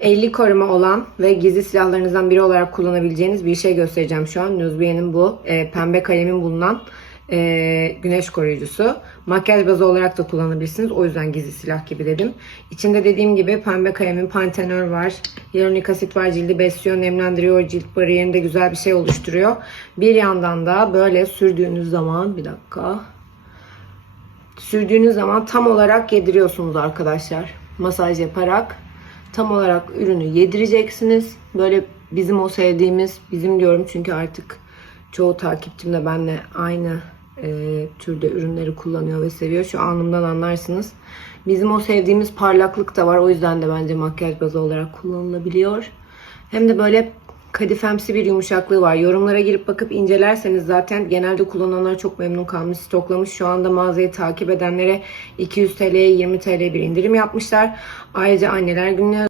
50 koruma olan ve gizli silahlarınızdan biri olarak kullanabileceğiniz bir şey göstereceğim şu an. Nuzbiye'nin bu e, pembe kalemin bulunan e, güneş koruyucusu. Makyaj bazı olarak da kullanabilirsiniz. O yüzden gizli silah gibi dedim. İçinde dediğim gibi pembe kalemin pantenör var. Hyaluronik asit var. Cildi besliyor, nemlendiriyor. Cilt bariyerinde güzel bir şey oluşturuyor. Bir yandan da böyle sürdüğünüz zaman bir dakika sürdüğünüz zaman tam olarak yediriyorsunuz arkadaşlar. Masaj yaparak tam olarak ürünü yedireceksiniz. Böyle bizim o sevdiğimiz, bizim diyorum çünkü artık çoğu takipçim de benimle aynı e, türde ürünleri kullanıyor ve seviyor. Şu anımdan anlarsınız. Bizim o sevdiğimiz parlaklık da var. O yüzden de bence makyaj bazı olarak kullanılabiliyor. Hem de böyle kadifemsi bir yumuşaklığı var. Yorumlara girip bakıp incelerseniz zaten genelde kullananlar çok memnun kalmış, stoklamış. Şu anda mağazayı takip edenlere 200 TL'ye 20 TL bir indirim yapmışlar. Ayrıca anneler gününe